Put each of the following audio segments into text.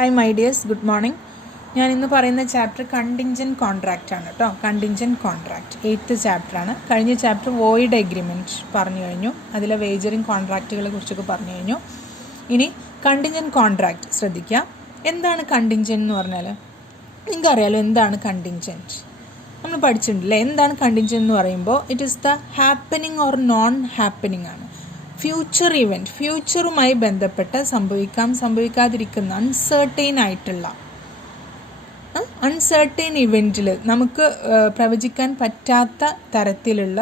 Hi my dears, good morning. ഞാൻ ഇന്ന് പറയുന്ന ചാപ്റ്റർ കണ്ടിൻജൻറ്റ് കോൺട്രാക്റ്റ് ആണ് കേട്ടോ. കണ്ടിൻജൻറ്റ് കോൺട്രാക്റ്റ് 8th ചാപ്റ്ററാണ്. കഴിഞ്ഞ ചാപ്റ്റർ വോയിഡ് എഗ്രിമെൻറ്റ് പറഞ്ഞു കഴിഞ്ഞു, അതിലെ വേജറിങ് കോൺട്രാക്റ്റുകളെ കുറിച്ചൊക്കെ പറഞ്ഞു കഴിഞ്ഞു. ഇനി കണ്ടിൻജൻറ്റ് കോൺട്രാക്റ്റ് ശ്രദ്ധിക്കുക. എന്താണ് കണ്ടിൻജൻറ്റ് എന്ന് പറഞ്ഞാൽ നിങ്ങൾക്കറിയാലോ എന്താണ് കണ്ടിൻജൻറ്റ്, നമ്മൾ പഠിച്ചിട്ടുണ്ടല്ലേ. എന്താണ് കണ്ടിൻജൻറ്റ് എന്ന് പറയുമ്പോൾ it is the happening or non happening ആണ്. ഫ്യൂച്ചർ ഇവൻറ്റ്, ഫ്യൂച്ചറുമായി ബന്ധപ്പെട്ട് സംഭവിക്കാതിരിക്കുന്ന അൺസർട്ടൈൻ ഇവൻറ്റിൽ നമുക്ക് പ്രവചിക്കാൻ പറ്റാത്ത തരത്തിലുള്ള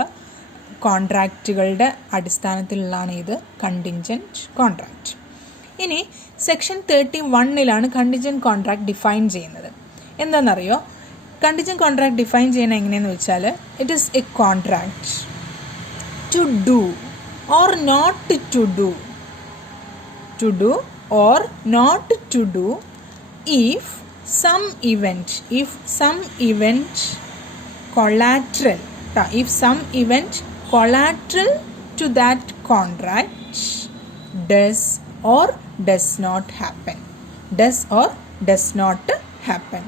കോൺട്രാക്റ്റുകളുടെ അടിസ്ഥാനത്തിലുള്ളതാണ് ഇത് കണ്ടിൻജൻറ്റ് കോൺട്രാക്റ്റ്. ഇനി സെക്ഷൻ 31 കണ്ടിൻജൻറ്റ് കോൺട്രാക്റ്റ് ഡിഫൈൻ ചെയ്യുന്നത്. എന്താണെന്നറിയോ? കണ്ടിൻജൻറ്റ് കോൺട്രാക്റ്റ് ഡിഫൈൻ ചെയ്യുന്നത് എങ്ങനെയെന്ന് വെച്ചാൽ it is a contract to do or not to do or not to do if some event collateral to that contract does or does not happen.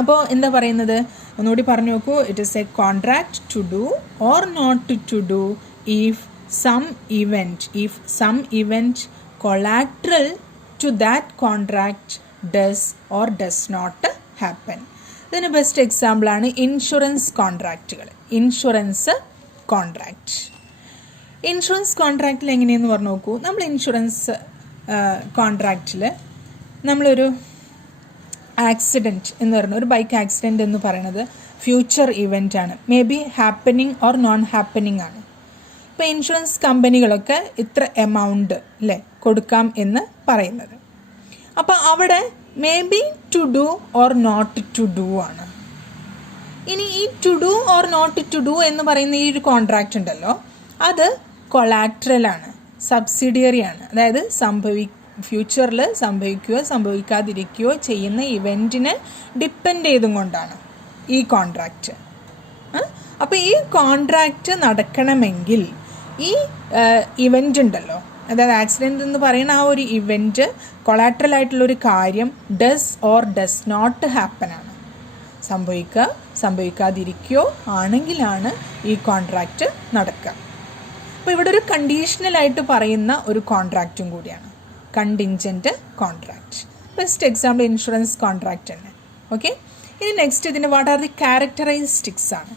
അപ്പോൾ എന്താ പറയുന്നത്? ഒന്നുകൂടി പറഞ്ഞു നോക്കൂ. It is a contract to do or not to do if some event collateral to that contract does or does not happen. ഇതിന് best എക്സാമ്പിളാണ് insurance കോൺട്രാക്റ്റുകൾ. Insurance കോൺട്രാക്റ്റിൽ എങ്ങനെയെന്ന് പറഞ്ഞു നോക്കൂ. നമ്മൾ ഇൻഷുറൻസ് കോൺട്രാക്റ്റിൽ നമ്മളൊരു ആക്സിഡൻറ്റ് എന്ന് പറയുന്നത്, ഒരു ബൈക്ക് ആക്സിഡൻറ്റ് എന്ന് പറയുന്നത് ഫ്യൂച്ചർ ഇവൻ്റ് ആണ്. May be happening or non happening ആണ്. ഇപ്പോൾ ഇൻഷുറൻസ് കമ്പനികളൊക്കെ ഇത്ര എമൗണ്ട് അല്ലേ കൊടുക്കാം എന്ന് പറയുന്നത്. അപ്പോൾ അവിടെ may be to do or not to do ആണ്. ഇനി ഈ to do or not to do എന്ന് പറയുന്ന ഈ ഒരു കോൺട്രാക്റ്റ് ഉണ്ടല്ലോ, അത് കൊളാട്രലാണ്, സബ്സിഡിയറി ആണ്. അതായത് ഫ്യൂച്ചറിൽ സംഭവിക്കുകയോ സംഭവിക്കാതിരിക്കുകയോ ചെയ്യുന്ന ഇവൻറ്റിനെ ഡിപ്പെൻഡ് ചെയ്തും കൊണ്ടാണ് ഈ കോൺട്രാക്റ്റ്. അപ്പോൾ ഈ കോൺട്രാക്റ്റ് നടക്കണമെങ്കിൽ ഈ ഇവൻ്റ് ഉണ്ടല്ലോ, അതായത് ആക്സിഡൻറ്റ് എന്ന് പറയുന്ന ആ ഒരു ഇവൻറ്റ് കൊളാട്രൽ ആയിട്ടുള്ളൊരു കാര്യം does or does not happen ആണ്. സംഭവിക്കാതിരിക്കുകയോ ആണെങ്കിലാണ് ഈ കോൺട്രാക്റ്റ് നടക്കുക. അപ്പോൾ ഇവിടെ ഒരു കണ്ടീഷണലായിട്ട് പറയുന്ന ഒരു കോൺട്രാക്റ്റും കൂടിയാണ് contingent contract. Best example insurance contract തന്നെ. ഓക്കെ, ഇനി നെക്സ്റ്റ് ഇതിൻ്റെ വാട്ട് ആർ ദി ക്യാരക്ടറിസ്റ്റിക്സ് ആണ്.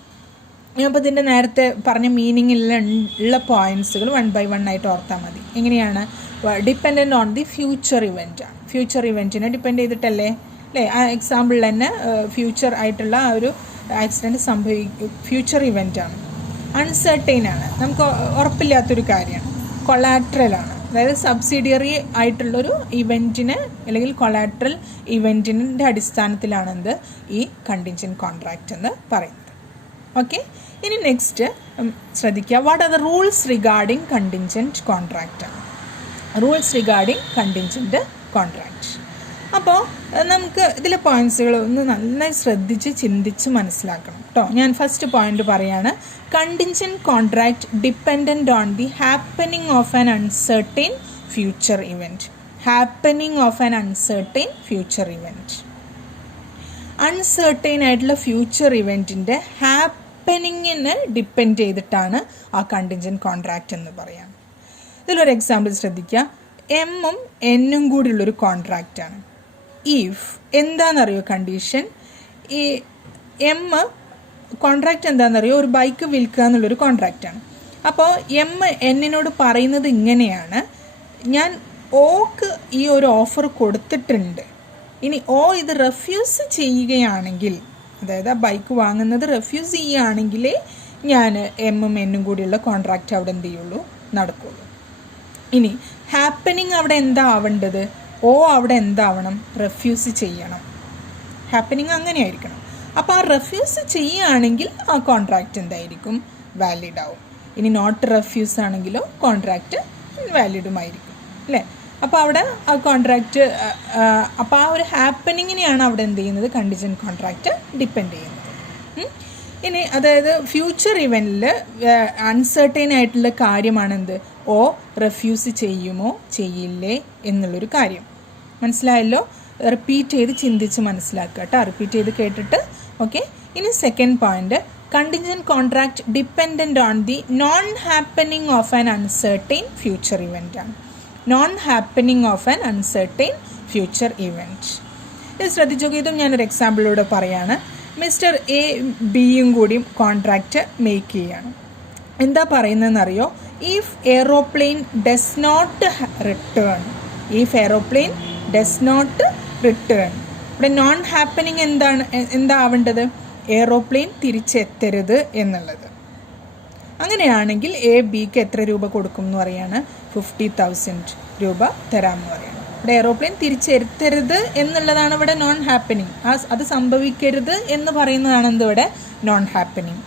അപ്പോൾ ഇതിൻ്റെ നേരത്തെ പറഞ്ഞ മീനിങ്ങിലുള്ള പോയിൻറ്റ്സുകൾ 1 by 1 ആയിട്ട് ഓർത്താൽ മതി. എങ്ങനെയാണ്? Dependent on the future event ആണ്. ഫ്യൂച്ചർ ഇവൻറ്റിനെ ഡിപ്പെൻഡ് ചെയ്തിട്ടല്ലേ അല്ലേ? ആ എക്സാമ്പിളിൽ തന്നെ ഫ്യൂച്ചർ ആയിട്ടുള്ള ആ ഒരു ആക്സിഡൻറ്റ് ഫ്യൂച്ചർ ഇവൻ്റ് ആണ്. അൺസർട്ടൈൻ ആണ്, നമുക്ക് ഉറപ്പില്ലാത്തൊരു കാര്യമാണ്. കൊളാട്രലാണ്, അതായത് സബ്സിഡിയറി ആയിട്ടുള്ളൊരു ഇവൻറ്റിന് അല്ലെങ്കിൽ കൊളാട്രൽ ഇവൻറ്റിൻ്റെ അടിസ്ഥാനത്തിലാണ് എന്ത് ഈ കണ്ടിൻജൻറ്റ് കോൺട്രാക്റ്റ് എന്ന് പറയുന്നത്. ഓക്കെ, ഇനി നെക്സ്റ്റ് ശ്രദ്ധിക്കുക. What are the rules regarding contingent contract ആണ്. Rules regarding contingent contract. അപ്പോൾ നമുക്ക് ഇതിലെ പോയിൻറ്റ്സുകൾ ഒന്ന് നന്നായി ശ്രദ്ധിച്ച് ചിന്തിച്ച് മനസ്സിലാക്കണം കേട്ടോ. ഞാൻ ഫസ്റ്റ് പോയിന്റ് പറയാണ്. Contingent contract dependent on the happening of an uncertain future event. Uncertain ആയിട്ടുള്ള ഫ്യൂച്ചർ ഇവൻറ്റിൻ്റെ ഹാപ്പനിങ്ങിന് ഡിപ്പെൻഡ് ചെയ്തിട്ടാണ് ആ കണ്ടിൻജൻറ്റ് കോൺട്രാക്റ്റ് എന്ന് പറയാം. ഇതിലൊരു എക്സാമ്പിൾ ശ്രദ്ധിക്കുക. എമ്മും എന്നും കൂടിയുള്ളൊരു കോൺട്രാക്റ്റാണ്. ഇഫ് എന്താണെന്നറിയോ കണ്ടീഷൻ? ഈ എം കോൺട്രാക്റ്റ് എന്താണെന്നറിയോ? ഒരു ബൈക്ക് വിൽക്കുക എന്നുള്ളൊരു കോൺട്രാക്റ്റാണ്. അപ്പോൾ എം എന്നിനോട് പറയുന്നത് ഇങ്ങനെയാണ്: ഞാൻ ഓക്ക് ഈ ഒരു ഓഫർ കൊടുത്തിട്ടുണ്ട്. ഇനി ഓ ഇത് റെഫ്യൂസ് ചെയ്യുകയാണെങ്കിൽ, അതായത് ആ ബൈക്ക് വാങ്ങുന്നത് റെഫ്യൂസ് ചെയ്യുകയാണെങ്കിലേ ഞാൻ എമ്മും എന്നും കൂടിയുള്ള കോൺട്രാക്റ്റ് അവിടെ എന്ത് ചെയ്യുള്ളൂ, നടക്കുള്ളൂ. ഇനി ഹാപ്പനിങ് അവിടെ എന്താ ആവേണ്ടത്? ഓ അവിടെ എന്താവണം? റെഫ്യൂസ് ചെയ്യണം. ഹാപ്പനിങ് അങ്ങനെ ആയിരിക്കണം. അപ്പോൾ ആ റെഫ്യൂസ് ചെയ്യുകയാണെങ്കിൽ ആ കോൺട്രാക്റ്റ് എന്തായിരിക്കും? വാലിഡ് ആവും. ഇനി നോട്ട് റെഫ്യൂസ് ആണെങ്കിലോ കോൺട്രാക്റ്റ് വാലിഡുമായിരിക്കും അല്ലേ? അപ്പോൾ അവിടെ ആ കോൺട്രാക്റ്റ്, അപ്പോൾ ആ ഒരു ഹാപ്പനിങ്ങിനെയാണ് അവിടെ എന്ത് ചെയ്യുന്നത്? കണ്ടിൻജൻറ്റ് കോൺട്രാക്റ്റ് ഡിപ്പെൻഡ് ചെയ്യുന്നത്. ഇനി അതായത് ഫ്യൂച്ചർ ഇവൻറ്റിൽ അൺസർട്ടൈൻ ആയിട്ടുള്ള കാര്യമാണെന്ത്? ഓ റെഫ്യൂസ് ചെയ്യുമോ ചെയ്യില്ലേ എന്നുള്ളൊരു കാര്യം. മനസ്സിലായല്ലോ? റിപ്പീറ്റ് ചെയ്ത് ചിന്തിച്ച് മനസ്സിലാക്കുക കേട്ടോ. റിപ്പീറ്റ് ചെയ്ത് കേട്ടിട്ട്. ഓക്കെ. ഇനി second point, contingent contract dependent on the non happening of an uncertain future event ആണ്. Non happening of an uncertain future event. ഇത് ശ്രദ്ധിച്ചു. ഇതും ഞാനൊരു എക്സാമ്പിളിലൂടെ പറയാണ്. മിസ്റ്റർ എ ബിയും കൂടിയും കോൺട്രാക്റ്റ് മേക്ക് ചെയ്യാണ്. എന്താ പറയുന്നതെന്നറിയോ? If aeroplane does not return, if aeroplane does not return. ഇവിടെ നോൺ ഹാപ്പനിങ് എന്താ ആവേണ്ടത്? എയ്റോപ്ലെയിൻ തിരിച്ചെത്തരുത് എന്നുള്ളത്. അങ്ങനെയാണെങ്കിൽ എ ബിക്ക് എത്ര രൂപ കൊടുക്കും എന്ന് പറയാണ്? 50,000 രൂപ തരാമെന്ന് പറയാണ്. ഇവിടെ എയ്റോപ്ലെയിൻ തിരിച്ചെത്തരുത് എന്നുള്ളതാണ് ഇവിടെ നോൺ ഹാപ്പനിങ്. അത് സംഭവിക്കരുത് എന്ന് പറയുന്നതാണ് എന്തിവിടെ? Non happening.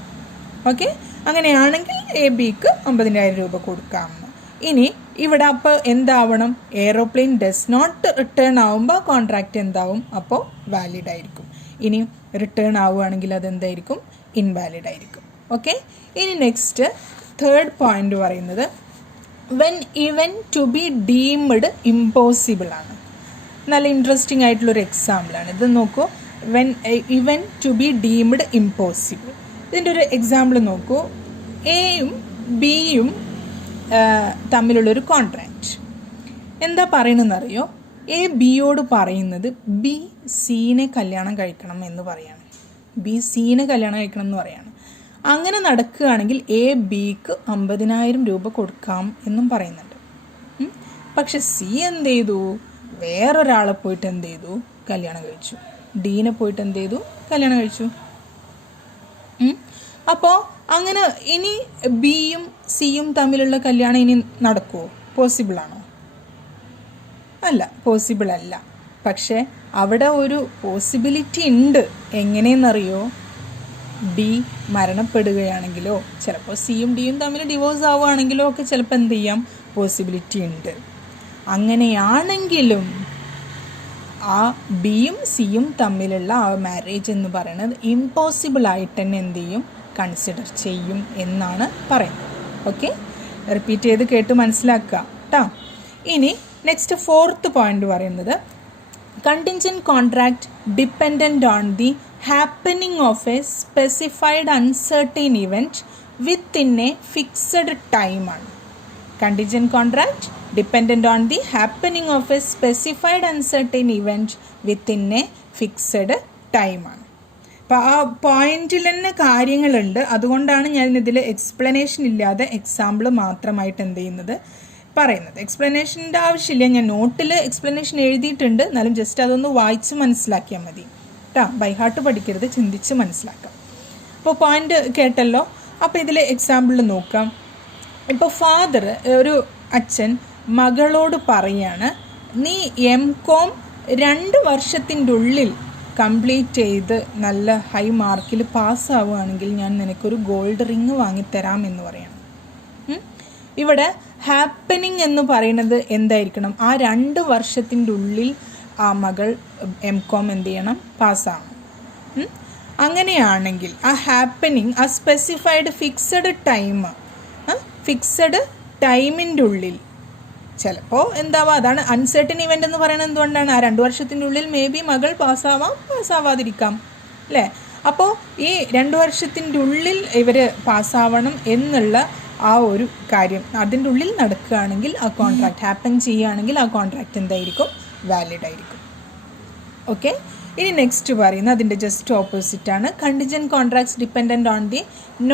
ഓക്കെ. അങ്ങനെയാണെങ്കിൽ എ ബിക്ക് 50,000 രൂപ കൊടുക്കാമെന്ന്. ഇനി ഇവിടെ അപ്പോൾ എന്താവണം? എയ്റോപ്ലെയിൻ ഡസ് നോട്ട് റിട്ടേൺ ആവുമ്പോൾ കോൺട്രാക്റ്റ് എന്താവും? അപ്പോൾ വാലിഡ് ആയിരിക്കും. ഇനി റിട്ടേൺ ആവുകയാണെങ്കിൽ അതെന്തായിരിക്കും? ഇൻവാലിഡ് ആയിരിക്കും. ഓക്കെ. ഇനി നെക്സ്റ്റ് തേർഡ് പോയിന്റ് പറയുന്നത് when event to be deemed impossible ആണ്. നല്ല ഇൻട്രസ്റ്റിംഗ് ആയിട്ടുള്ളൊരു എക്സാമ്പിളാണ് ഇത്. നോക്കൂ. When event to be deemed impossible. ഇതിൻ്റെ ഒരു എക്സാമ്പിൾ നോക്കൂ. എയും ബിയും തമ്മിലുള്ളൊരു കോൺട്രാക്റ്റ്. എന്താ പറയണമെന്നറിയോ? എ ബിയോട് പറയുന്നത് ബി സീനെ കല്യാണം കഴിക്കണം എന്ന് പറയാണ്. ബി സീനെ കല്യാണം കഴിക്കണം എന്ന് പറയാണ്. അങ്ങനെ നടക്കുകയാണെങ്കിൽ എ ബിക്ക് 50,000 രൂപ കൊടുക്കാം എന്നും പറയുന്നുണ്ട്. പക്ഷെ സി എന്ത് ചെയ്തു? വേറൊരാളെ പോയിട്ട് എന്ത് ചെയ്തു? കല്യാണം കഴിച്ചു. ഡീനെ പോയിട്ട് എന്ത് ചെയ്തു? കല്യാണം കഴിച്ചു. അപ്പോൾ അങ്ങനെ ഇനി ബിയും സിയും തമ്മിലുള്ള കല്യാണം ഇനി നടക്കുമോ? പോസിബിളാണോ? അല്ല, പോസിബിൾ അല്ല. പക്ഷേ അവിടെ ഒരു പോസിബിലിറ്റി ഉണ്ട്. എങ്ങനെയെന്നറിയോ? ഡി മരണപ്പെടുകയാണെങ്കിലോ ചിലപ്പോൾ സിയും ഡിയും തമ്മിൽ ഡിവോഴ്സ് ആവുകയാണെങ്കിലോ ഒക്കെ ചിലപ്പോൾ എന്ത് ചെയ്യാം? പോസിബിലിറ്റി ഉണ്ട്. അങ്ങനെയാണെങ്കിലും ആ ബിയും സിയും തമ്മിലുള്ള ആ മാരേജ് എന്ന് പറയുന്നത് ഇമ്പോസിബിൾ ആയിട്ട് തന്നെ എന്ത് ചെയ്യും? കൺസിഡർ ചെയ്യും എന്നാണ് പറയുന്നത്. ഓക്കെ. റിപ്പീറ്റ് ചെയ്ത് കേട്ട് മനസ്സിലാക്കുക കേട്ടോ. ഇനി നെക്സ്റ്റ് ഫോർത്ത് പോയിന്റ് പറയുന്നത് contingent contract dependent on the happening of a specified uncertain event within a fixed ടൈമാണ്. Contingent contract dependent on the happening of a specified uncertain event within a fixed ടൈമാണ്. അപ്പോൾ ആ പോയിന്റിൽ തന്നെ കാര്യങ്ങളുണ്ട്. അതുകൊണ്ടാണ് ഞാൻ ഇതിൽ എക്സ്പ്ലനേഷൻ ഇല്ലാതെ എക്സാമ്പിൾ മാത്രമായിട്ട് എന്ത് ചെയ്യുന്നത്? പറയുന്നത്. എക്സ്പ്ലനേഷൻ്റെ ആവശ്യമില്ല. ഞാൻ നോട്ടിൽ എക്സ്പ്ലനേഷൻ എഴുതിയിട്ടുണ്ട്. എന്നാലും ജസ്റ്റ് അതൊന്ന് വായിച്ച് മനസ്സിലാക്കിയാൽ മതി കേട്ടോ. ബൈഹാർട്ട് പഠിക്കരുത്, ചിന്തിച്ച് മനസ്സിലാക്കാം. അപ്പോൾ പോയിന്റ് കേട്ടല്ലോ. അപ്പോൾ ഇതിൽ എക്സാമ്പിൾ നോക്കാം. ഇപ്പോൾ ഫാദർ, ഒരു അച്ഛൻ മകളോട് പറയാണ്, നീ MCOM 2 വർഷത്തിൻ്റെ ഉള്ളിൽ കംപ്ലീറ്റ് ചെയ്ത് നല്ല ഹൈ മാർക്കിൽ പാസ്സാവുകയാണെങ്കിൽ ഞാൻ നിനക്കൊരു ഗോൾഡ് റിങ് വാങ്ങിത്തരാം എന്ന് പറയണം. ഇവിടെ ഹാപ്പനിങ് എന്ന് പറയുന്നത് എന്തായിരിക്കണം? ആ 2 വർഷത്തിൻ്റെ ഉള്ളിൽ ആ മകൾ MCOM എന്ത് ചെയ്യണം? പാസ്സാവണം. അങ്ങനെയാണെങ്കിൽ ആ ഹാപ്പനിങ്, ആ സ്പെസിഫൈഡ് ഫിക്സഡ് ടൈമിൻ്റെ ഉള്ളിൽ ചിലപ്പോൾ എന്താവാം? അതാണ് അൺസർട്ടൻ ഇവൻ്റ് എന്ന് പറയുന്നത്. എന്തുകൊണ്ടാണ്? ആ 2 വർഷത്തിൻ്റെ ഉള്ളിൽ മേ ബി മകൾ പാസ്സാവാതിരിക്കാം അല്ലേ? അപ്പോൾ ഈ 2 വർഷത്തിൻ്റെ ഉള്ളിൽ ഇവർ പാസ്സാവണം എന്നുള്ള ആ ഒരു കാര്യം അതിൻ്റെ ഉള്ളിൽ നടക്കുകയാണെങ്കിൽ ആ കോൺട്രാക്റ്റ് ഹാപ്പൻ ചെയ്യുകയാണെങ്കിൽ ആ കോൺട്രാക്റ്റ് എന്തായിരിക്കും? വാലിഡ് ആയിരിക്കും. ഓക്കെ. ഇനി നെക്സ്റ്റ് പറയുന്നത് അതിൻ്റെ ജസ്റ്റ് ഓപ്പോസിറ്റാണ്. Contingent contracts dependent on the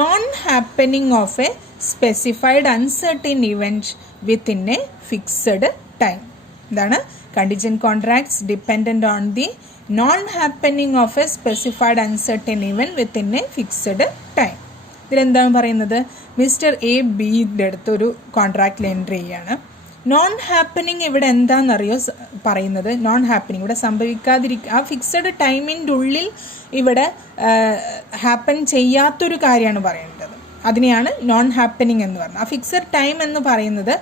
non happening of a specified uncertain event within a fixed time. എന്താണ്? Contingent contracts dependent on the non happening of a specified uncertain event within a fixed time. ഇതിലെന്താണ് പറയുന്നത്? Mister A ബിയുടെ അടുത്തൊരു കോൺട്രാക്റ്റിൽ entry ചെയ്യാണ്. Non happening ഇവിടെ എന്താണെന്നറിയോ പറയുന്നത്? നോൺ ഹാപ്പനിങ് ഇവിടെ സംഭവിക്കാതിരിക്കുക, ആ ഫിക്സഡ് ടൈമിൻ്റെ ഉള്ളിൽ ഇവിടെ ഹാപ്പൻ ചെയ്യാത്തൊരു കാര്യമാണ് പറയേണ്ടത്. അതിനെയാണ് നോൺ ഹാപ്പനിങ് എന്ന് പറയുന്നത്. ആ ഫിക്സഡ് ടൈം എന്ന് പറയുന്നത്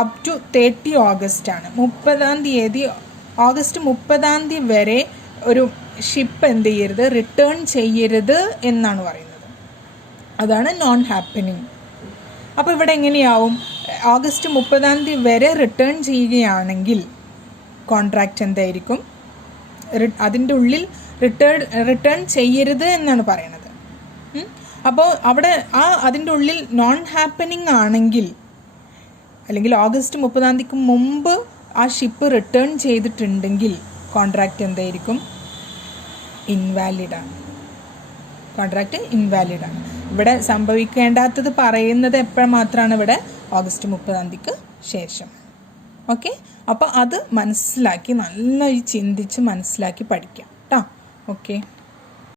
അപ് ടു 30 ഓഗസ്റ്റ് ആണ്. 30-ാം തീയതി, ഓഗസ്റ്റ് 30-ാം തീയതി വരെ ഒരു ഷിപ്പ് എന്ത് ചെയ്യരുത്? റിട്ടേൺ ചെയ്യരുത് എന്നാണ് പറയുന്നത്. അതാണ് നോൺ ഹാപ്പനിങ്. അപ്പോൾ ഇവിടെ എങ്ങനെയാവും? ഓഗസ്റ്റ് 30-ാം തീയതി വരെ റിട്ടേൺ ചെയ്യുകയാണെങ്കിൽ കോൺട്രാക്റ്റ് എന്തായിരിക്കും? അതിൻ്റെ ഉള്ളിൽ റിട്ടേൺ ചെയ്യരുത് എന്നാണ് പറയണത്. അപ്പോൾ അവിടെ അതിൻ്റെ ഉള്ളിൽ നോൺ ഹാപ്പനിങ് ആണെങ്കിൽ, അല്ലെങ്കിൽ ഓഗസ്റ്റ് 30 മുമ്പ് ആ ഷിപ്പ് റിട്ടേൺ ചെയ്തിട്ടുണ്ടെങ്കിൽ കോൺട്രാക്റ്റ് എന്തായിരിക്കും? ഇൻവാലിഡാണ്. കോൺട്രാക്റ്റ് ഇൻവാലിഡാണ്. ഇവിടെ സംഭവിക്കേണ്ടാത്തത് പറയുന്നത് എപ്പോഴും മാത്രമാണ്? ഇവിടെ ഓഗസ്റ്റ് 30 ശേഷം. ഓക്കെ, അപ്പോൾ അത് മനസ്സിലാക്കി നന്നായി ചിന്തിച്ച് മനസ്സിലാക്കി പഠിക്കാം കേട്ടോ. ഓക്കെ.